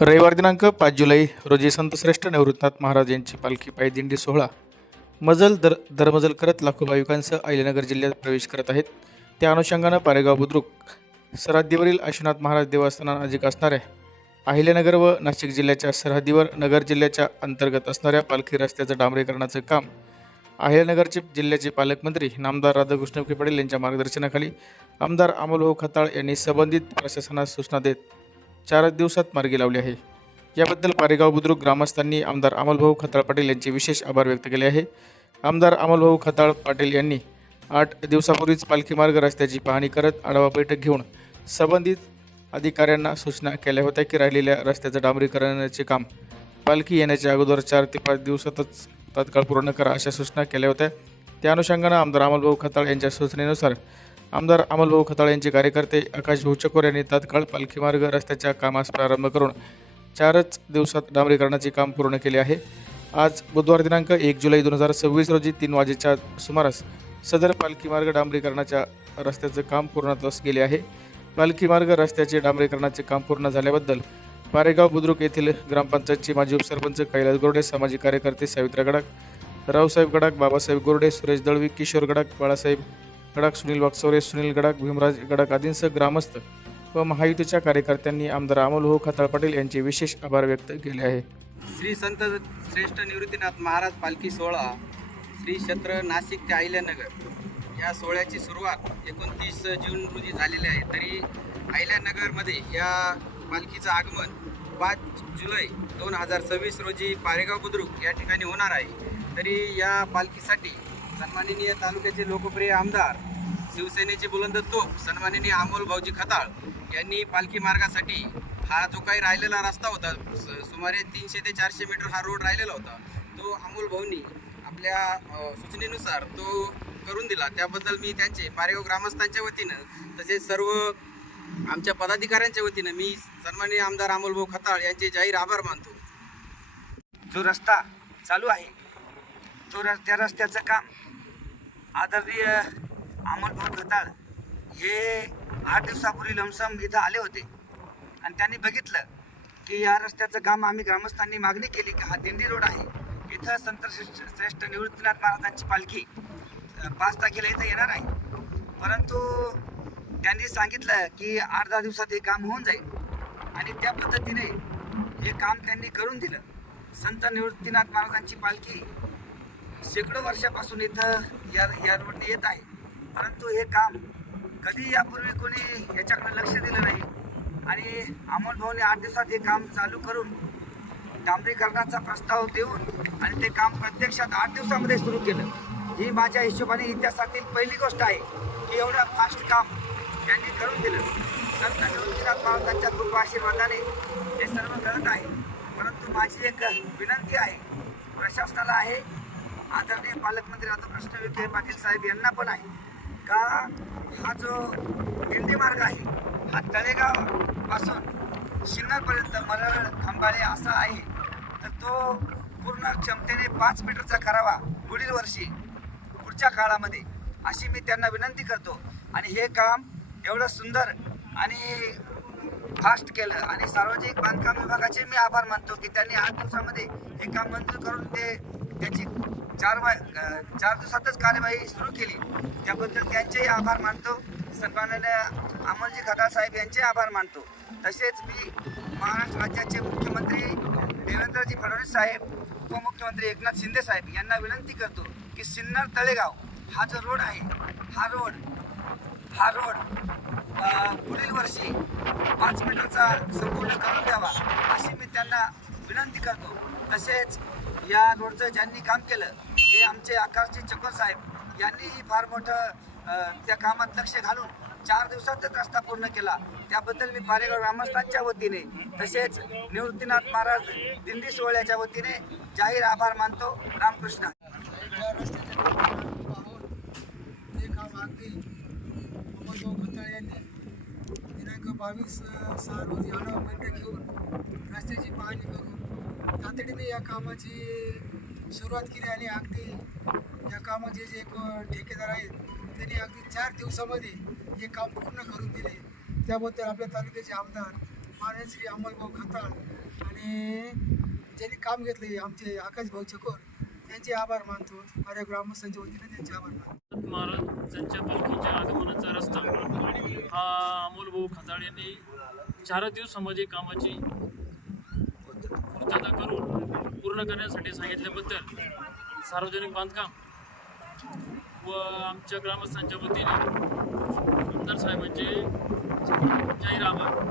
रविवार दिनांक 5 जुलै रोजी संतश्रेष्ठ निवृत्तनाथ महाराज यांची पालखी पायदिंडी सोहळा दरमजल करत लाखो भाविकांसह अहिल्यानगर जिल्ह्यात प्रवेश करत आहेत. त्या अनुषंगानं पारेगाव बुद्रुक सरहद्दीवरील आशीनाथ महाराज देवस्थानानजीक असणाऱ्या अहिल्यानगर व नाशिक जिल्ह्याच्या सरहद्दीवर नगर जिल्ह्याच्या अंतर्गत असणाऱ्या पालखी रस्त्याचं डांबरीकरणाचं काम अहिल्यानगरचे जिल्ह्याचे पालकमंत्री नामदार राधाकृष्ण विखे पाटील यांच्या मार्गदर्शनाखाली आमदार अमोलभाऊ खताळ यांनी संबंधित प्रशासनास सूचना देत 4 दिवसात मार्गी लावली आहे. याबद्दल पारेगाव बुद्रुक ग्रामस्थांनी आमदार अमोलभाऊ खताळ पाटील यांचे विशेष आभार व्यक्त केले आहे. आमदार अमोलभाऊ खताळ पाटील यांनी 8 दिवसापूर्वीच पालखी मार्ग रस्त्याची पाहणी करत आढावा बैठक घेऊन संबंधित अधिकाऱ्यांना सूचना केल्या होत्या की राहिलेल्या रस्त्याचं डांबरीकरणाचे काम पालखी येण्याच्या अगोदर 4 ते 5 दिवसातच तात्काळ पूर्ण करा अशा सूचना केल्या होत्या. त्या अनुषंगानं आमदार अमोलभाऊ खताळ यांच्या सूचनेनुसार आमदार अमोलभाऊ खताळ यांचे कार्यकर्ते आकाश भाऊ चकोर यांनी तात्काळ पालखी मार्ग रस्त्याच्या कामास प्रारंभ करून 4च दिवसात डांबरीकरणाचे काम पूर्ण केले आहे. आज बुधवार दिनांक 1 जुलै 2026 रोजी 3 वाजेच्या सुमारास सदर पालखी मार्ग डांबरीकरणाच्या रस्त्याचं काम पूर्णत्वास गेले आहे. पालखी मार्ग रस्त्याचे डांबरीकरणाचे काम पूर्ण झाल्याबद्दल पारेगाव बुद्रुक येथील ग्रामपंचायतचे माजी उपसरपंच कैलास गोरडे, सामाजिक कार्यकर्ते सावित्रा गडाख, रावसाहेब गडाख, बाबासाहेब गोरडे, सुरेश दळवी, किशोर गडाख, बाळासाहेब गडाख, सुनील वागचौरे, सुनील गडाख, भीमराज गडाख आदींसह ग्रामस्थ व महायुतीच्या कार्यकर्त्यांनी आमदार अमोलभाऊ खताळ पाटील यांचे विशेष आभार व्यक्त केले आहे. श्री संत श्रेष्ठ निवृत्तीनाथ महाराज पालखी सोहळा श्री क्षेत्र नाशिक ते अहिल्यानगर या सोहळ्याची सुरुवात 29 जून रोजी झालेली आहे. तरी अहिल्यानगरमध्ये या पालखीचं आगमन 5 जुलै 2026 रोजी पारेगाव बुद्रुक या ठिकाणी होणार आहे. तरी या पालखीसाठी सन्माननीय तालुक्याचे लोकप्रिय आमदार, शिवसेनेचे बुलंद तोफ सन्माननीय अमोल भाऊजी खताळ यांनी पालखी मार्गासाठी हा जो काही राहिलेला रस्ता होता, सुमारे 300 ते 400 मीटर हा रोड राहिलेला होता, तो अमोल भाऊंनी आपल्या सूचनेनुसार तो करून दिला. त्याबद्दल मी त्यांचे पारेगाव ग्रामस्थांच्या वतीनं तसेच सर्व आमच्या पदाधिकाऱ्यांच्या वतीनं मी सन्माननीय आमदार अमोल भाऊ खताळ यांचे जाहीर आभार मानतो. जो रस्ता चालू आहे त्या रस्त्याचं काम आदरणीय अमोलभाऊ खताळ हे 8 दिवसापूर्वी लमसम इथं आले होते आणि त्यांनी बघितलं की या रस्त्याचं काम आम्ही ग्रामस्थांनी मागणी केली की हा दिंडी रोड आहे, इथं संत श्रेष्ठ निवृत्तीनाथ महाराजांची पालखी 5 तारखेला इथं येणार आहे. परंतु त्यांनी सांगितलं की 8-10 दिवसात हे काम होऊन जाईल आणि त्या पद्धतीने हे काम त्यांनी करून दिलं. संत निवृत्तीनाथ महाराजांची पालखी शेकडो वर्षापासून इथं या रोडने येत आहे, परंतु हे काम कधी यापूर्वी कोणी याच्याकडे लक्ष दिलं नाही आणि अमोल भाऊने 8 दिवसात हे काम चालू करून डांबरीकरणाचा प्रस्ताव देऊन आणि ते काम प्रत्यक्षात 8 दिवसामध्ये सुरू केलं. ही माझ्या हिशोबाने इतिहासातील पहिली गोष्ट आहे की एवढं फास्ट काम त्यांनी करून दिलं. संत निवृत्तीनाथ महाराजांच्या कृपा आशीर्वादाने हे सर्व घडत आहे. परंतु माझी एक विनंती आहे प्रशासनाला आहे, आदरणीय पालकमंत्री राधाकृष्ण विखे पाटील साहेब यांना पण आहे का हा जो दिंडी मार्ग आहे हा तळेगाव पासून सिन्नरपर्यंत मरळ खंबाळे असा आहे, तर तो पूर्ण क्षमतेने 5 मीटरचा करावा पुढील वर्षी पुढच्या काळामध्ये अशी मी त्यांना विनंती करतो. आणि हे काम एवढं सुंदर आणि फास्ट केलं आणि सार्वजनिक बांधकाम विभागाचे मी आभार मानतो की त्यांनी 8 दिवसामध्ये हे काम मंजूर करून त्याची 4 दिवसातच कार्यवाही सुरू केली. त्याबद्दल त्यांचेही आभार मानतो. सन्माननीय अमोलजी खताळ साहेब यांचे आभार मानतो. तसेच मी महाराष्ट्र राज्याचे मुख्यमंत्री देवेंद्रजी फडणवीस साहेब, उपमुख्यमंत्री एकनाथ शिंदे साहेब यांना विनंती करतो की सिन्नर तळेगाव हा जो रोड आहे हा रोड पुढील वर्षी 5 मीटरचा संपूर्ण करून द्यावा अशी मी त्यांना विनंती करतो. तसेच या रोडचं ज्यांनी काम केलं ते आमचे आकाशजी चकोर साहेब यांनीही फार मोठं त्या कामात लक्ष घालून 4 दिवसातच रस्ता पूर्ण केला. त्याबद्दल मी पारेगाव ग्रामस्थांच्या वतीने तसेच निवृत्तीनाथ महाराज दिंडी सोहळ्याच्या वतीने जाहीर आभार मानतो. रामकृष्ण. अमोलभाऊ खताळ यांनी दिनांक 22/6 रोजी आढावा बैठक घेऊन रस्त्याची पाहणी करून तातडीने या कामाची सुरुवात केली आणि अगदी या कामाचे जे ठेकेदार आहेत त्यांनी अगदी 4 दिवसामध्ये हे काम पूर्ण करून दिले. त्याबद्दल आपल्या तालुक्याचे आमदार माननीय श्री अमोलभाऊ खताळ आणि ज्यांनी काम घेतले आमचे आकाश भाऊ चकोर त्यांचे आभार मानतो. माझ्या ग्रामस्थांच्या वतीने त्यांचे आभार मानतो. महाराजांच्या पालखीच्या आगमनाचा रस्ता हा अमोल भाऊ खताळ यांनी 4 दिवसामध्ये कामाची पूर्तता करून पूर्ण करण्यासाठी सांगितल्याबद्दल सार्वजनिक बांधकाम व आमच्या ग्रामस्थांच्या वतीने आमदार साहेबांचे जाहीर आभार.